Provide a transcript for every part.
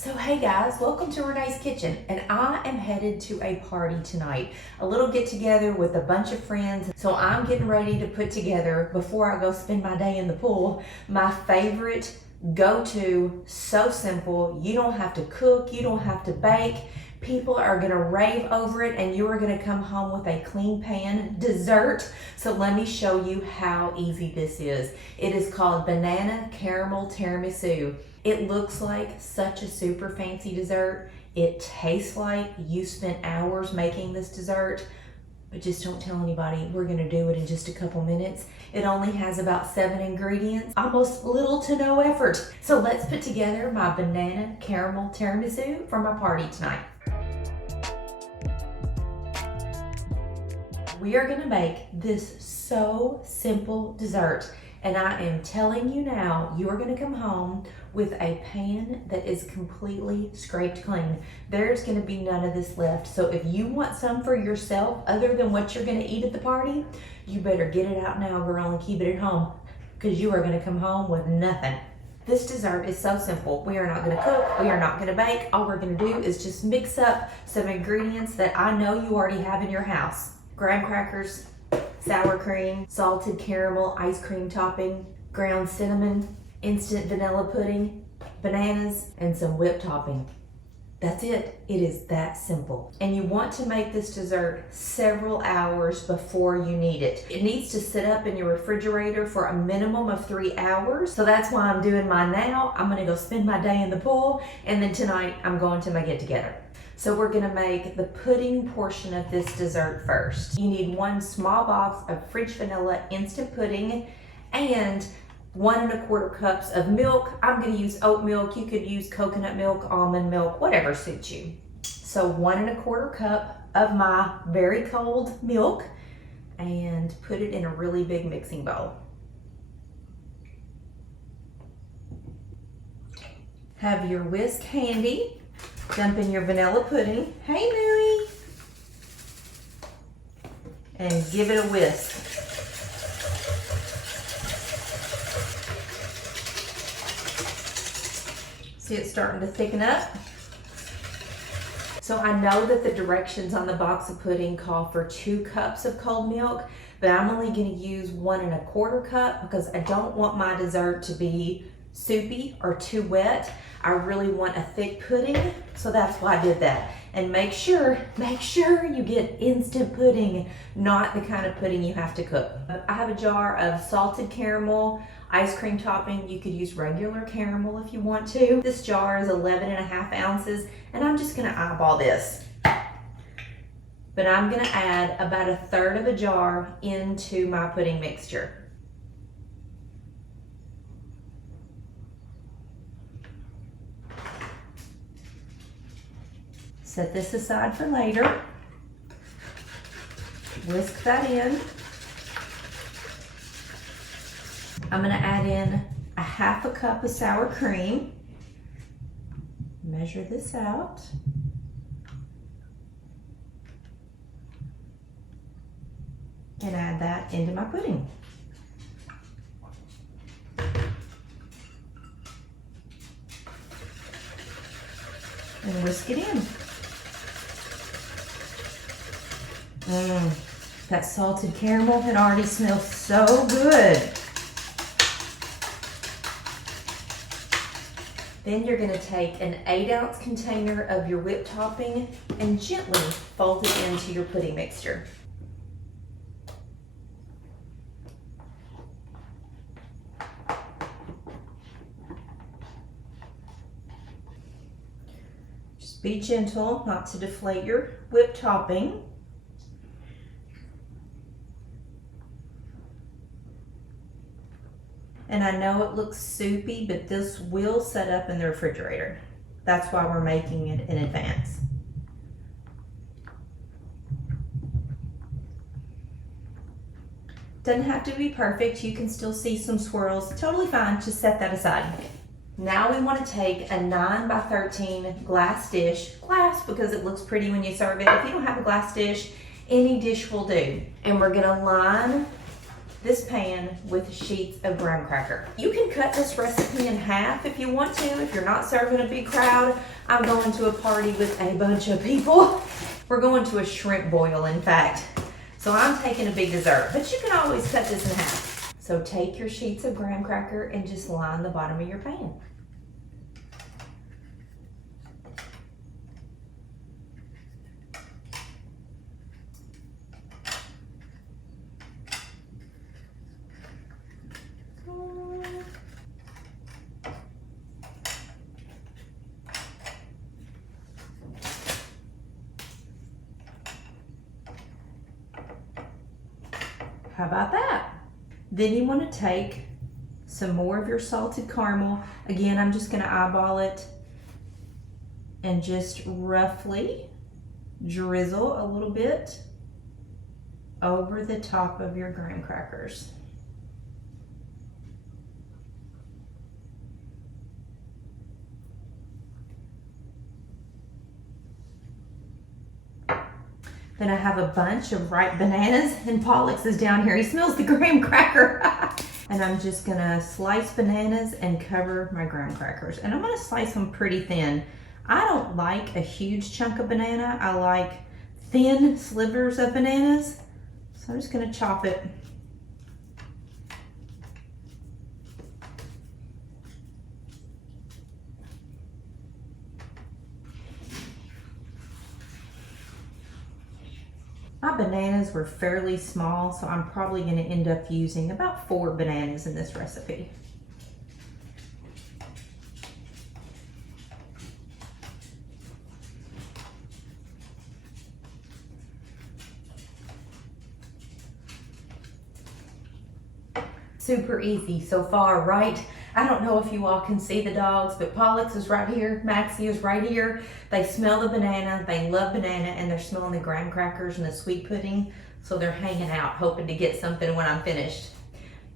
So hey guys, welcome to Renee's Kitchen, and I am headed to a party tonight. A little get together with a bunch of friends. So I'm getting ready to put together, before I go spend my day in the pool, my favorite go-to, so simple. You don't have to cook, you don't have to bake. People are gonna rave over it, and you are gonna come home with a clean pan dessert. So let me show you how easy this is. It is called Banana Caramel Tiramisu. It looks like such a super fancy dessert. It tastes like you spent hours making this dessert, but just don't tell anybody. We're gonna do it in just a couple minutes. It only has about 7 ingredients, almost little to no effort. So let's put together my Banana Caramel Tiramisu for my party tonight. We are gonna make this so simple dessert, and I am telling you now, you are gonna come home with a pan that is completely scraped clean. There's gonna be none of this left. So if you want some for yourself other than what you're gonna eat at the party, you better get it out now, girl, and keep it at home, because you are gonna come home with nothing. This dessert is so simple. We are not gonna cook, we are not gonna bake. All we're gonna do is just mix up some ingredients that I know you already have in your house. Graham crackers, sour cream, salted caramel ice cream topping, ground cinnamon, instant vanilla pudding, bananas, and some whipped topping. That's it. It is that simple. And you want to make this dessert several hours before you need it. It needs to sit up in your refrigerator for a minimum of 3 hours. So that's why I'm doing mine now. I'm gonna go spend my day in the pool, and then tonight I'm going to my get together. So we're gonna make the pudding portion of this dessert first. You need 1 small box of French vanilla instant pudding and 1 1/4 cups of milk. I'm gonna use oat milk. You could use coconut milk, almond milk, whatever suits you. So 1 1/4 cup of my very cold milk, and put it in a really big mixing bowl. Have your whisk handy. Dump in your vanilla pudding. Hey, Louie. And give it a whisk. See it starting to thicken up? So I know that the directions on the box of pudding call for 2 cups of cold milk, but I'm only gonna use 1 1/4 cup because I don't want my dessert to be soupy or too wet. I really want a thick pudding, so that's why I did that. And make sure you get instant pudding, not the kind of pudding you have to cook. I have a jar of salted caramel ice cream topping. You could use regular caramel if you want to. This jar is 11.5 ounces, and I'm just gonna eyeball this. But I'm gonna add about 1/3 of a jar into my pudding mixture. Set this aside for later. Whisk that in. I'm gonna add in 1/2 cup of sour cream. Measure this out. And add that into my pudding. And whisk it in. That salted caramel, it already smells so good. Then you're gonna take an 8-ounce container of your whipped topping and gently fold it into your pudding mixture. Just be gentle not to deflate your whipped topping. And I know it looks soupy, but this will set up in the refrigerator. That's why we're making it in advance. Doesn't have to be perfect. You can still see some swirls. Totally fine. Just set that aside. Now we want to take a 9 by 13 glass dish. Glass because it looks pretty when you serve it. If you don't have a glass dish, any dish will do. And we're going to line this pan with sheets of graham cracker. You can cut this recipe in half if you want to, if you're not serving a big crowd. I'm going to a party with a bunch of people. We're going to a shrimp boil, in fact. So I'm taking a big dessert, but you can always cut this in half. So take your sheets of graham cracker and just line the bottom of your pan. How about that? Then you want to take some more of your salted caramel. Again, I'm just going to eyeball it and just roughly drizzle a little bit over the top of your graham crackers. Then I have a bunch of ripe bananas, and Pollux is down here. He smells the graham cracker. And I'm just gonna slice bananas and cover my graham crackers. And I'm gonna slice them pretty thin. I don't like a huge chunk of banana. I like thin slivers of bananas. So I'm just gonna chop it. My bananas were fairly small, so I'm probably going to end up using about 4 bananas in this recipe. Super easy so far, right? I don't know if you all can see the dogs, but Pollux is right here, Maxie is right here. They smell the banana, they love banana, and they're smelling the graham crackers and the sweet pudding, so they're hanging out, hoping to get something when I'm finished.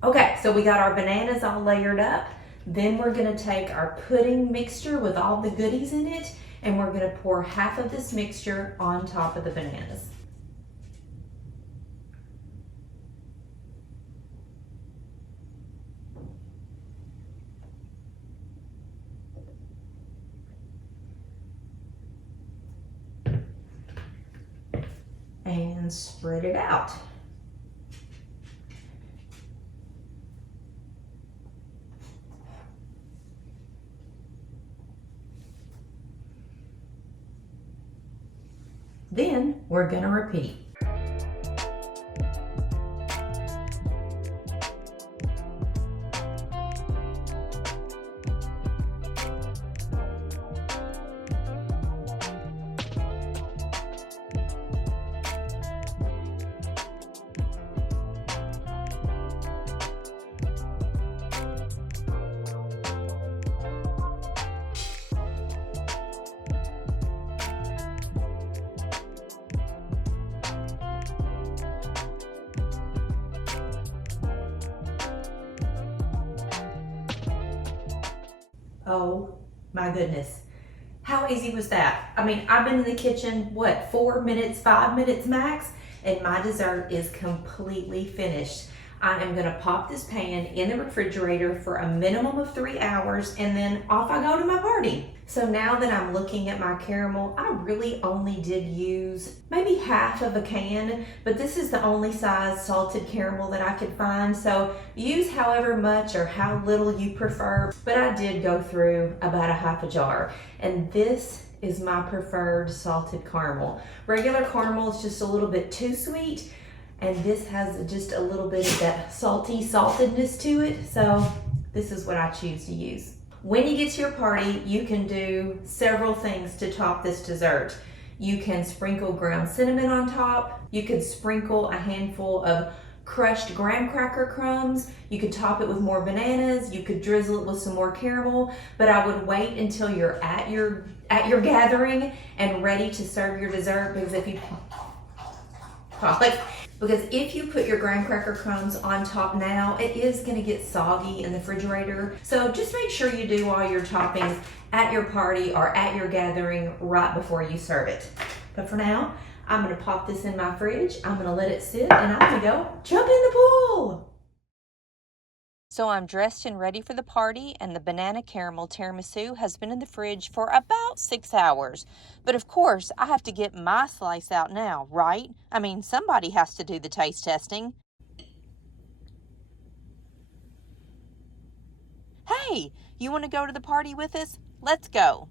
Okay, so we got our bananas all layered up. Then we're gonna take our pudding mixture with all the goodies in it, and we're gonna pour half of this mixture on top of the bananas. And spread it out. Then we're gonna repeat. Oh my goodness. How easy was that? I mean, I've been in the kitchen, what, 4 minutes, 5 minutes max, and my dessert is completely finished. I am gonna pop this pan in the refrigerator for a minimum of 3 hours, and then off I go to my party. So now that I'm looking at my caramel, I really only did use maybe half of a can, but this is the only size salted caramel that I could find. So use however much or how little you prefer, but I did go through about a half a jar. And this is my preferred salted caramel. Regular caramel is just a little bit too sweet, and this has just a little bit of that salty saltedness to it. So this is what I choose to use. When you get to your party, you can do several things to top this dessert. You can sprinkle ground cinnamon on top. You could sprinkle a handful of crushed graham cracker crumbs. You could top it with more bananas. You could drizzle it with some more caramel, but I would wait until you're at your gathering and ready to serve your dessert, because if you put your graham cracker crumbs on top now, it is going to get soggy in the refrigerator. So just make sure you do all your toppings at your party or at your gathering right before you serve it. But for now, I'm going to pop this in my fridge. I'm going to let it sit, and I'm going to go jump in the pool. So I'm dressed and ready for the party, and the banana caramel tiramisu has been in the fridge for about 6 hours. But of course, I have to get my slice out now, right? I mean, somebody has to do the taste testing. Hey, you want to go to the party with us? Let's go.